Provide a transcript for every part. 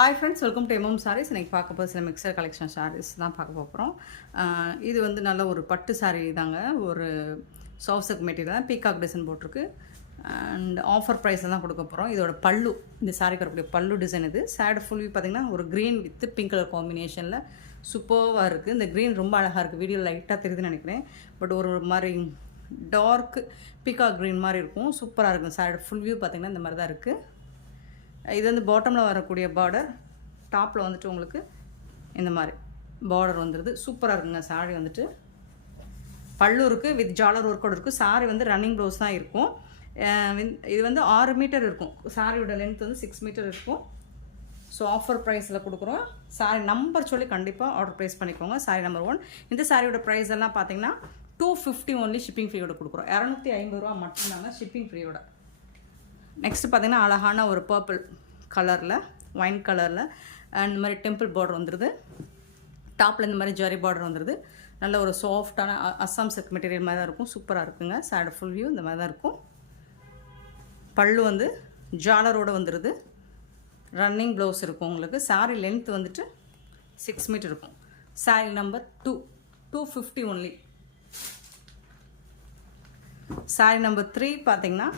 Hi friends, welcome to MM sarees. இன்றைக்கி பார்க்க போகிற சில மிக்சர் கலெக்ஷன் சாரீஸ் தான் பார்க்க போகிறோம். இது வந்து நல்ல ஒரு பட்டு சாரீ தாங்க. ஒரு சாஃப்ட் சில்க் மெட்டீரியல் தான், பீகாக் டிசைன் போட்டிருக்கு. அண்ட் ஆஃபர் ப்ரைஸில் தான் கொடுக்க போகிறோம். இதோட பல்லு, இந்த சாரீக்கு வரக்கூடிய பல்லு டிசைன் இது. சேடு ஃபுல் பார்த்திங்கன்னா ஒரு க்ரீன் வித் பிங்க் கலர் காம்பினேஷனில் சூப்பர்வாக இருக்குது. இந்த க்ரீன் ரொம்ப அழகாக இருக்குது. வீடியோ லைட்டாக தெரியுதுன்னு நினைக்கிறேன். பட் ஒரு மாதிரி டார்க் பீகாக் க்ரீன் மாதிரி இருக்கும். சூப்பராக இருக்கும். சேடு ஃபுல் வியூ பார்த்திங்கன்னா இந்த மாதிரி தான் இருக்குது. இது வந்து பாட்டமில் வரக்கூடிய பார்டர், டாப்பில் வந்துட்டு உங்களுக்கு இந்த மாதிரி பார்டர் வந்துடுது. சூப்பராக இருக்குங்க சாரீ. வந்துட்டு பல்லு இருக்குது, வித் ஜாலர் ஒர்க்கோடு இருக்குது. சாரீ வந்து ரன்னிங் ப்ளவுஸ் தான் இருக்கும். இது வந்து 6 மீட்டர் இருக்கும். சாரியோட லென்த் வந்து 6 மீட்டர் இருக்கும். ஸோ ஆஃபர் ப்ரைஸில் கொடுக்குறோம். சாரீ நம்பர் சொல்லி கண்டிப்பாக ஆர்டர் ப்ளேஸ் பண்ணிக்கோங்க. சாரீ நம்பர் 1. இந்த சாரியோட ப்ரைஸ் எல்லாம் பார்த்தீங்கன்னா 250 ஒன்லி ஷிப்பிங் ஃப்ரீயோட கொடுக்குறோம். 250 ரூபா மட்டும்தாங்க ஷிப்பிங் ஃப்ரீயோட. நெக்ஸ்ட்டு பார்த்திங்கன்னா அழகான ஒரு பர்பிள் கலரில், ஒயின் கலரில் அண்ட் இந்த மாதிரி டெம்பிள் பார்டர் வந்துடுது. டாப்பில் இந்த மாதிரி ஜரி பார்டர் வந்துடுது. நல்ல ஒரு சாஃப்டான அஸ்ஸாம் சில்க் மெட்டீரியல் மாதிரி தான் இருக்கும். சூப்பராக இருக்குங்க. சேடு ஃபுல் வியூ இந்த மாதிரி தான் இருக்கும். பல்லு வந்து ஜாலரோடு வந்துடுது. ரன்னிங் ப்ளவுஸ் இருக்கும் உங்களுக்கு. சாரீ லென்த் வந்துட்டு 6 மீட்டர் இருக்கும். Sari number 2, 250 only. Sari number 3 பார்த்திங்கன்னா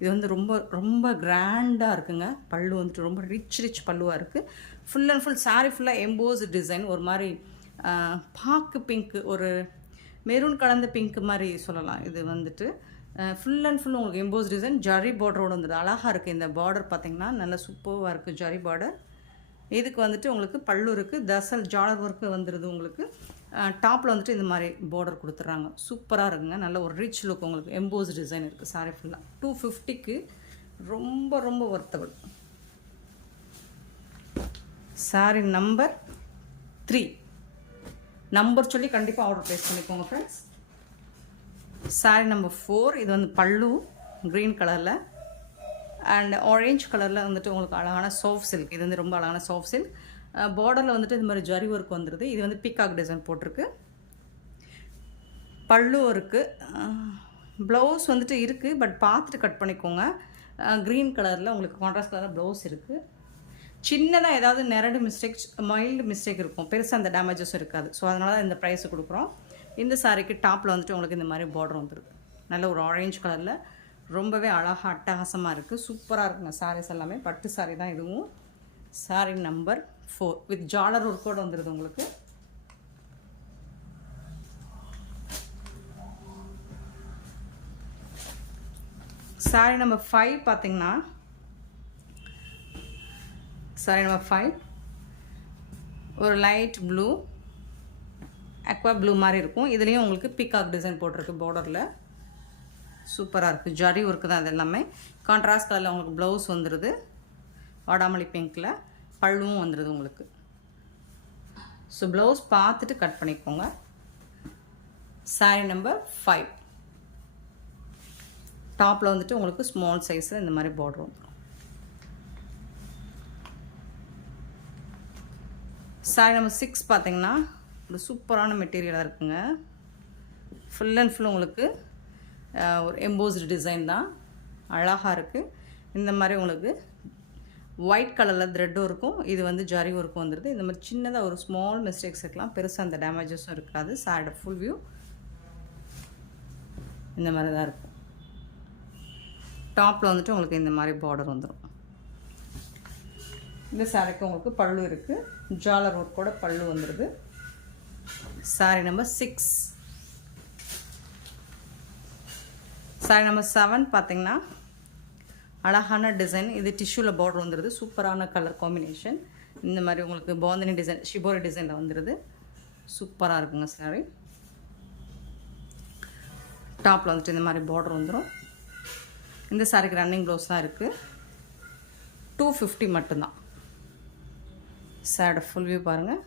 இது வந்து ரொம்ப ரொம்ப கிராண்டாக இருக்குங்க. பல்லு வந்துட்டு ரொம்ப ரிச் பல்லுவாக இருக்குது. ஃபுல் அண்ட் ஃபுல் சாரீ ஃபுல்லாக எம்போஸ் டிசைன். ஒரு மாதிரி பாக்கு பிங்க்கு, ஒரு மெரூன் கலந்த பிங்க் மாதிரி சொல்லலாம். இது வந்துட்டு ஃபுல் அண்ட் ஃபுல் உங்களுக்கு எம்போஸ் டிசைன், ஜரி பார்டரோடு வந்துடுது. அழகாக இருக்குது. இந்த பார்டர் பார்த்திங்கன்னா நல்லா சூப்பராக இருக்குது. ஜரி பார்டர். இதுக்கு வந்துட்டு உங்களுக்கு பல்லு இருக்குது. தசல் ஜாலர் ஒர்க்கு வந்துடுது உங்களுக்கு. டாப்பில் வந்துட்டு இந்த மாதிரி பார்டர் கொடுத்துட்றாங்க. சூப்பராக இருக்குங்க. நல்ல ஒரு ரிச் லுக் உங்களுக்கு. எம்போஸ் டிசைன் இருக்குது சாரீ ஃபுல்லாக. 250க்கு ரொம்ப ரொம்ப ஒர்த்தபிள். சாரீ நம்பர் 3. நம்பர் சொல்லி கண்டிப்பாக ஆர்டர் ப்ளேஸ் பண்ணிக்கோங்க ஃப்ரெண்ட்ஸ். சாரீ நம்பர் 4. இது வந்து பல்லு க்ரீன் கலரில் அண்ட் ஆரேஞ்ச் கலரில் வந்துட்டு உங்களுக்கு அழகான சாஃப்ட் சில்க். இது வந்து ரொம்ப அழகான சாஃப்ட் சில்க். பார்டரில் வந்துட்டு இந்த மாதிரி ஜரி ஒர்க் வந்துடுது. இது வந்து பீகாக் டிசைன் போட்டிருக்கு. பல்லு இருக்குது. ப்ளவுஸ் வந்துட்டு இருக்குது, பட் பார்த்துட்டு கட் பண்ணிக்கோங்க. க்ரீன் கலரில் உங்களுக்கு கான்ட்ராஸ்ட் கலரில் ப்ளவுஸ் இருக்குது. சின்னதாக ஏதாவது நெரடு மிஸ்டேக், மைல்டு மிஸ்டேக் இருக்கும். பெருசாக அந்த டேமேஜஸும் இருக்காது. ஸோ அதனால தான் இந்த ப்ரைஸை கொடுக்குறோம். இந்த சாரீக்கு டாப்பில் வந்துட்டு உங்களுக்கு இந்த மாதிரி பார்டர் வந்துடுது. நல்ல ஒரு ஆரேஞ்ச் கலரில் ரொம்பவே அழகாக அட்டகாசமாக இருக்குது. சூப்பராக இருக்குங்க. சாரீஸ் எல்லாமே பட்டு சாரீ தான் இதுவும். சாரீ நம்பர் 4 வித் ஜாலர் ஒர்க்கோடு வந்துடுது உங்களுக்கு. சாரீ நம்பர் 5 பார்த்திங்கன்னா, சாரீ நம்பர் 5 ஒரு லைட் ப்ளூ, அக்வா ப்ளூ மாதிரி இருக்கும். இதுலேயும் உங்களுக்கு பீகாக் டிசைன் போட்டிருக்கு பார்டரில். சூப்பராக இருக்குது. ஜரி ஒர்க்கு தான் அது எல்லாமே. கான்ட்ராஸ்ட் கலரில் உங்களுக்கு ப்ளவுஸ் வந்துடுது. வாடாமல்லி பிங்க்கில் பல்லுவும் வந்துடுது உங்களுக்கு. ஸோ ப்ளவுஸ் பார்த்துட்டு கட் பண்ணிக்கோங்க. சாரீ நம்பர் 5. டாப்பில் வந்துட்டு உங்களுக்கு ஸ்மால் சைஸில் இந்த மாதிரி பார்டர் வந்துடும். சாரீ நம்பர் 6 பார்த்திங்கன்னா ஒரு சூப்பரான மெட்டீரியலாக இருக்குங்க. ஃபுல் அண்ட் ஃபுல் உங்களுக்கு ஒரு எம்போஸ்டு டிசைன் தான். அழகாக இருக்குது. இந்த மாதிரி உங்களுக்கு ஒயிட் கலரில் த்ரெட்டும் இருக்கும். இது வந்து ஜரி ஒர்க்கும் வந்துடுது. இந்த மாதிரி சின்னதாக ஒரு ஸ்மால் மிஸ்டேக்ஸ் இருக்கலாம். பெருசாக அந்த டேமேஜஸும் இருக்காது. சாரியோட ஃபுல் வியூ இந்த மாதிரி தான் இருக்கும். டாப்பில் வந்துட்டு உங்களுக்கு இந்த மாதிரி பார்டர் வந்துடும். இந்த சாரிக்கு உங்களுக்கு பல்லு இருக்குது. ஜாலர் ஒர்க்கோட பல்லு வந்துடுது. சாரீ நம்பர் 6. சாரீ நம்பர் 7 பார்த்திங்கன்னா அழகான டிசைன். இது டிஷ்யூவில் பார்டர் வந்துடுது. சூப்பரான கலர் காம்பினேஷன். இந்த மாதிரி உங்களுக்கு பாந்தினி டிசைன், ஷிபோரி டிசைனில் வந்துடுது. சூப்பராக இருக்குங்க சாரீ. டாப்பில் வந்துட்டு இந்த மாதிரி பார்டர் வந்துடும். இந்த சாரிக்கு ரன்னிங் ப்ளவுஸ் தான் இருக்குது. 250 மட்டும்தான். சாரோட ஃபுல் வியூ பாருங்கள்.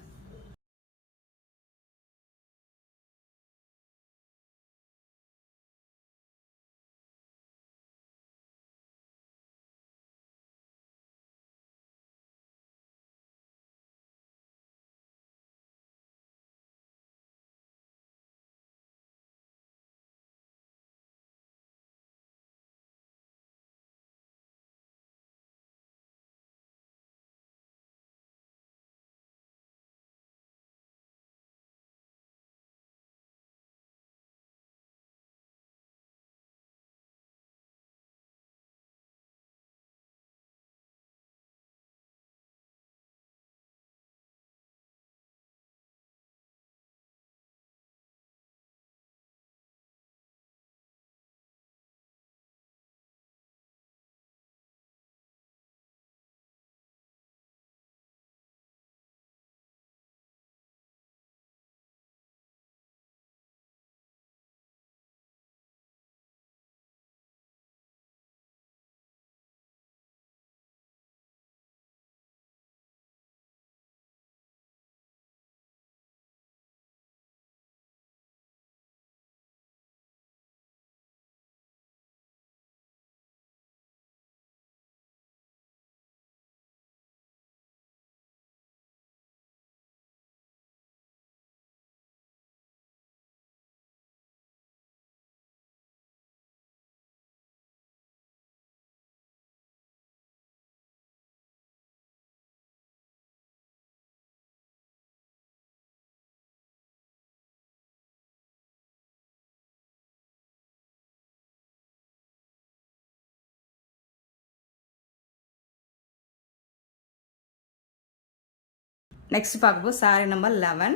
நெக்ஸ்ட் பார்க்கும்போது சாரீ நம்பர் 11.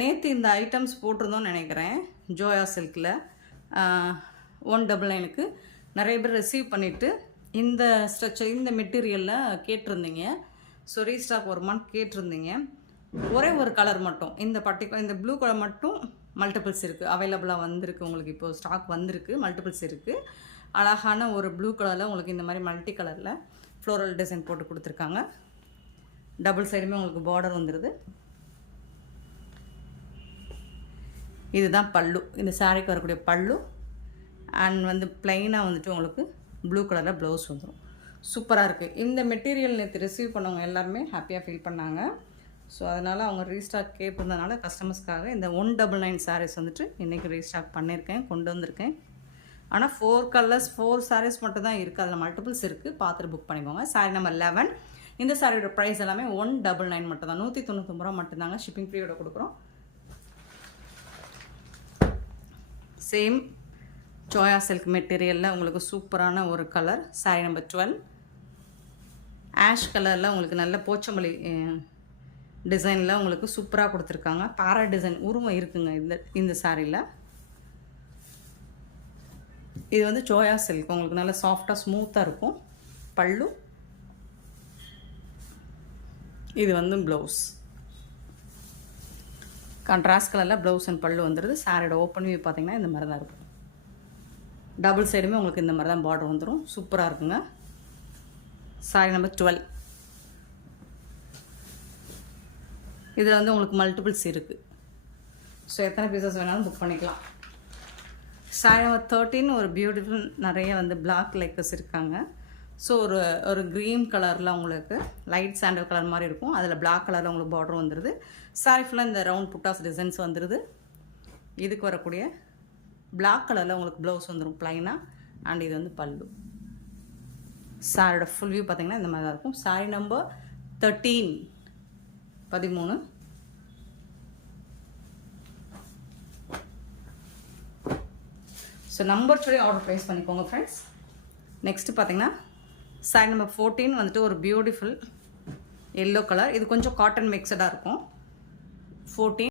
நேற்று இந்த ஐட்டம்ஸ் போட்டிருந்தோன்னு நினைக்கிறேன். ஜோயா சில்கில் 199க்கு நிறைய பேர் ரிசீவ் பண்ணிவிட்டு இந்த ஸ்ட்ரக்சர் இந்த மெட்டீரியலில் கேட்டிருந்தீங்க. ஸோ ரீஸ்டாக் ஒரு மந்த் கேட்டிருந்தீங்க. ஒரே ஒரு கலர் மட்டும் இந்த ப்ளூ கலர் மட்டும் மல்டிபிள்ஸ் இருக்குது, அவைலபிளாக வந்திருக்கு. உங்களுக்கு இப்போது ஸ்டாக் வந்திருக்கு, மல்டிபிள்ஸ் இருக்குது. அழகான ஒரு ப்ளூ கலரில் உங்களுக்கு இந்த மாதிரி மல்டி கலரில் ஃப்ளோரல் டிசைன் போட்டு கொடுத்துருக்காங்க. டபுள் சைடுமே உங்களுக்கு பார்டர் வந்துடுது. இதுதான் பல்லு, இந்த சாரீக்கு வரக்கூடிய பல்லு. அண்ட் ப்ளைனாக வந்துட்டு உங்களுக்கு ப்ளூ கலரில் ப்ளவுஸ் வந்துடும். சூப்பராக இருக்குது. இந்த மெட்டீரியல் நேற்று ரிசீவ் பண்ணவங்க எல்லாருமே ஹாப்பியாக ஃபீல் பண்ணாங்க. ஸோ அதனால் அவங்க ரீஸ்டாக் கேட்டிருந்தனால கஸ்டமர்ஸ்க்காக இந்த 199 சாரீஸ் வந்துட்டு இன்றைக்கி ரீஸ்டாக் பண்ணியிருக்கேன், கொண்டு வந்திருக்கேன். ஆனால் 4 கலர்ஸ் 4 சாரீஸ் மட்டும் தான் இருக்குது, அதில் மல்டிபிள்ஸ் இருக்குது. பார்த்துட்டு புக் பண்ணிக்கோங்க. சாரீ நம்பர் 11. இந்த சாரியோட ப்ரைஸ் எல்லாமே 199 மட்டும் தான், 199 ரூபா மட்டும்தாங்க. ஷிப்பிங் ஃப்ரீயோட கொடுக்குறோம். சேம் ஜோயா சில்க் மெட்டீரியலில் உங்களுக்கு சூப்பரான ஒரு கலர். சாரீ நம்பர் 12. ஆஷ் கலரில் உங்களுக்கு நல்ல போச்சமல்லி டிசைனில் உங்களுக்கு சூப்பராக கொடுத்துருக்காங்க. பாரா டிசைன் உருவம் இருக்குங்க இந்த சாரியில். இது ஜோயா சில்க், உங்களுக்கு நல்ல சாஃப்டாக ஸ்மூத்தாக இருக்கும். பல்லு, இது ப்ளவுஸ். கான்ட்ராஸ்ட் கலரில் ப்ளவுஸ் அண்ட் பல்லு வந்துடுது. சாரியோட ஓப்பன் வியூ பார்த்தீங்கன்னா இந்த மாதிரி தான் இருக்கும். டபுள் சைடுமே உங்களுக்கு இந்த மாதிரி தான் பார்டர் வந்துடும். சூப்பராக இருக்குங்க. Sorry number 12. இதில் உங்களுக்கு மல்டிபிள்ஸ் இருக்குது. ஸோ எத்தனை பீசஸ் வேணாலும் புக் பண்ணிக்கலாம். Sorry number 13. ஒரு பியூட்டிஃபுல் நிறைய பிளாக் லைக்கர்ஸ் இருக்காங்க. ஸோ ஒரு க்ரீன் கலரில் உங்களுக்கு லைட் சாண்டல் கலர் மாதிரி இருக்கும். அதில் பிளாக் கலரில் உங்களுக்கு பார்டர் வந்துடுது. சாரி ஃபுல்லாக இந்த ரவுண்ட் புட்டாஸ் டிசைன்ஸ் வந்துடுது. இதுக்கு வரக்கூடிய பிளாக் கலரில் உங்களுக்கு ப்ளவுஸ் வந்துடும் ப்ளைனாக. அண்ட் இது பல்லு. சாரியோட ஃபுல் வியூ பார்த்திங்கன்னா இந்த மாதிரி தான் இருக்கும். Sorry number 13. ஸோ நம்பர் சொல்லி ஆர்டர் ப்ளேஸ் பண்ணிக்கோங்க ஃப்ரெண்ட்ஸ். நெக்ஸ்ட்டு பார்த்தீங்கன்னா சாரி நம்பர் 14 ஒரு பியூட்டிஃபுல் எல்லோ கலர். இது கொஞ்சம் காட்டன் மிக்சடாக இருக்கும். 14